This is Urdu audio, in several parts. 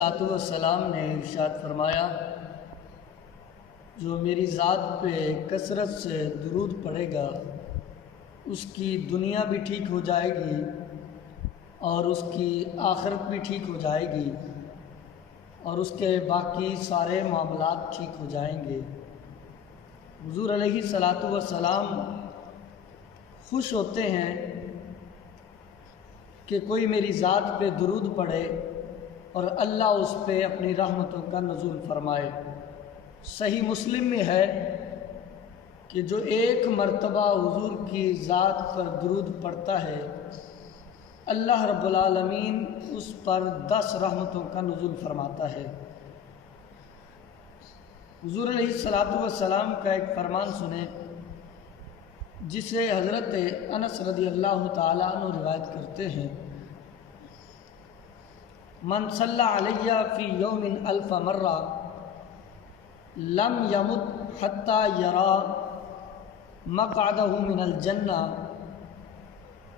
والسلام نے ارشاد فرمایا، جو میری ذات پہ کثرت سے درود پڑھے گا اس کی دنیا بھی ٹھیک ہو جائے گی اور اس کی آخرت بھی ٹھیک ہو جائے گی اور اس کے باقی سارے معاملات ٹھیک ہو جائیں گے۔ حضور علیہ الصلاۃ والسلام خوش ہوتے ہیں کہ کوئی میری ذات پہ درود پڑھے اور اللہ اس پہ اپنی رحمتوں کا نزول فرمائے۔ صحیح مسلم میں ہے کہ جو ایک مرتبہ حضور کی ذات پر درود پڑھتا ہے اللہ رب العالمین اس پر 10 رحمتوں کا نزول فرماتا ہے۔ حضور علیہ الصلاۃ والسلام کا ایک فرمان سنیں جسے حضرت انس رضی اللہ تعالیٰ عنہ روایت کرتے ہیں، من صلی علیہ فی یوم 1000 مرہ لم یمت حتی یرا مقعدہ من الجنہ۔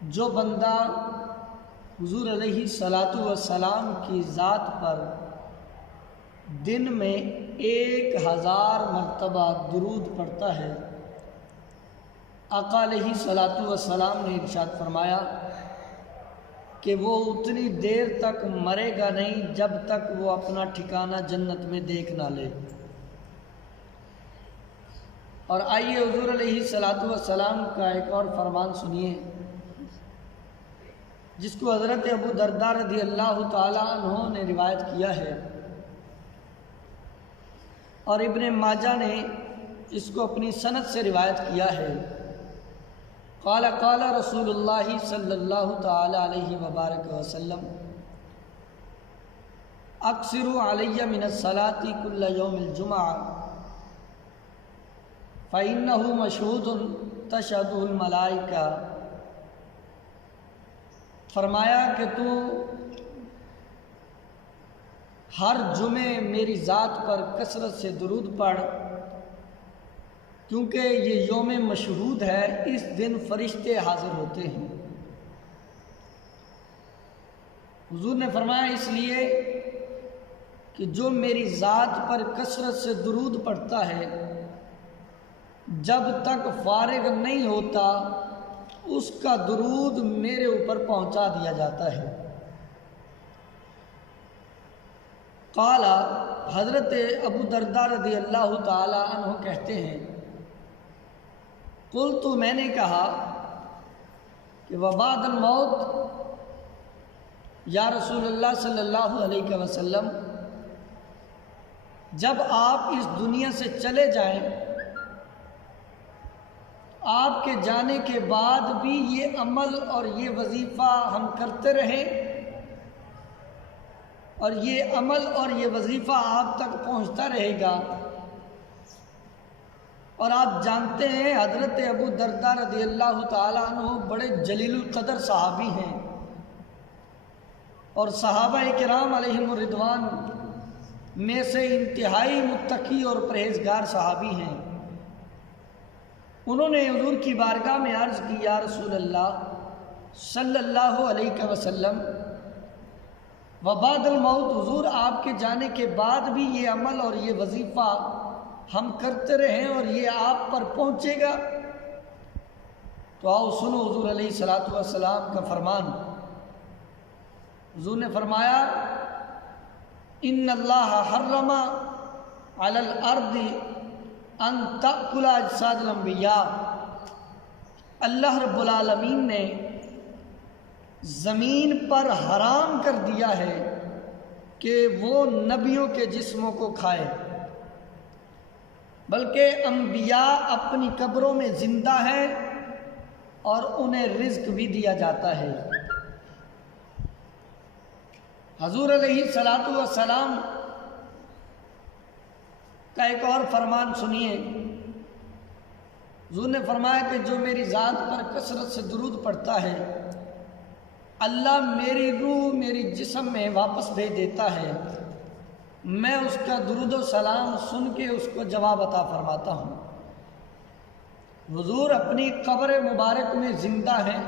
جو بندہ حضور علیہ الصلاۃ والسلام کی ذات پر دن میں 1000 مرتبہ درود پڑھتا ہے، آقا علیہ الصلاۃ والسلام نے ارشاد فرمایا کہ وہ اتنی دیر تک مرے گا نہیں جب تک وہ اپنا ٹھکانہ جنت میں دیکھ نہ لے۔ اور آئیے حضور علیہ الصلاۃ والسلام کا ایک اور فرمان سنیے جس کو حضرت ابو درداء رضی اللہ تعالیٰ عنہ نے روایت کیا ہے اور ابن ماجہ نے اس کو اپنی سند سے روایت کیا ہے۔ قال قال رسول اللہ صلی اللہ تعالی علیہ وبارک وسلم، اکثروا علی من الصلاة کل یوم الجمعہ فإنہ مشہود تشہدہ الملائکہ۔ فرمایا کہ تو ہر جمعے میری ذات پر کثرت سے درود پڑھ کیونکہ یہ یوم مشہود ہے، اس دن فرشتے حاضر ہوتے ہیں۔ حضور نے فرمایا اس لیے کہ جو میری ذات پر کثرت سے درود پڑھتا ہے جب تک فارغ نہیں ہوتا اس کا درود میرے اوپر پہنچا دیا جاتا ہے۔ قال، حضرت ابو درداء رضی اللہ تعالی عنہ کہتے ہیں، قلت، میں نے کہا کہ وبعد الموت یا رسول اللہ صلی اللہ علیہ وسلم، جب آپ اس دنیا سے چلے جائیں آپ کے جانے کے بعد بھی یہ عمل اور یہ وظیفہ ہم کرتے رہیں اور یہ عمل اور یہ وظیفہ آپ تک پہنچتا رہے گا۔ اور آپ جانتے ہیں حضرت ابو درداء رضی اللہ تعالیٰ عنہ بڑے جلیل القدر صحابی ہیں اور صحابہ کرام علیہم الرضوان میں سے انتہائی متقی اور پرہیزگار صحابی ہیں۔ انہوں نے حضور کی بارگاہ میں عرض کی، یا رسول اللہ صلی اللہ علیہ وسلم، وبعد الموت، حضور آپ کے جانے کے بعد بھی یہ عمل اور یہ وظیفہ ہم کرتے رہیں اور یہ آپ پر پہنچے گا؟ تو آؤ سنو حضور علیہ الصلاۃ والسلام کا فرمان۔ حضور نے فرمایا، ان اللہ حرم علی الارض ان تأکل اجساد الانبیاء، اللہ رب العالمین نے زمین پر حرام کر دیا ہے کہ وہ نبیوں کے جسموں کو کھائے، بلکہ انبیاء اپنی قبروں میں زندہ ہیں اور انہیں رزق بھی دیا جاتا ہے۔ حضور علیہ الصلاۃ والسلام کا ایک اور فرمان سنیے۔ حضور نے فرمایا کہ جو میری ذات پر کثرت سے درود پڑھتا ہے اللہ میری روح میری جسم میں واپس بھیج دیتا ہے، میں اس کا درود و سلام سن کے اس کو جواب عطا فرماتا ہوں۔ حضور اپنی قبر مبارک میں زندہ ہیں،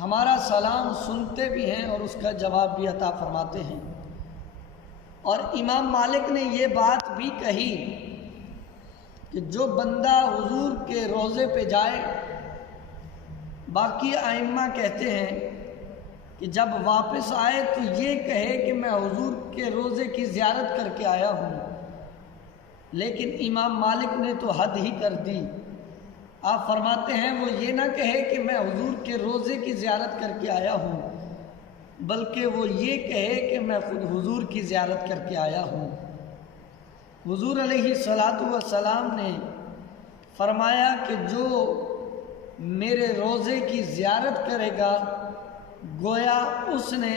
ہمارا سلام سنتے بھی ہیں اور اس کا جواب بھی عطا فرماتے ہیں۔ اور امام مالک نے یہ بات بھی کہی کہ جو بندہ حضور کے روضے پہ جائے، باقی ائمہ کہتے ہیں کہ جب واپس آئے تو یہ کہے کہ میں حضور کے روضے کی زیارت کر کے آیا ہوں، لیکن امام مالک نے تو حد ہی کر دی۔ آپ فرماتے ہیں وہ یہ نہ کہے کہ میں حضور کے روضے کی زیارت کر کے آیا ہوں، بلکہ وہ یہ کہے کہ میں خود حضور کی زیارت کر کے آیا ہوں۔ حضور علیہ الصلاۃ والسلام نے فرمایا کہ جو میرے روضے کی زیارت کرے گا گویا اس نے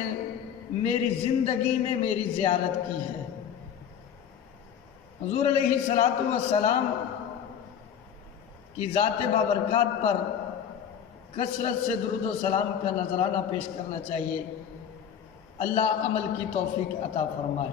میری زندگی میں میری زیارت کی ہے۔ حضور علیہ الصلاۃ والسلام کی ذات بابرکات پر کثرت سے درود و سلام کا نذرانہ پیش کرنا چاہیے۔ اللہ عمل کی توفیق عطا فرمائے۔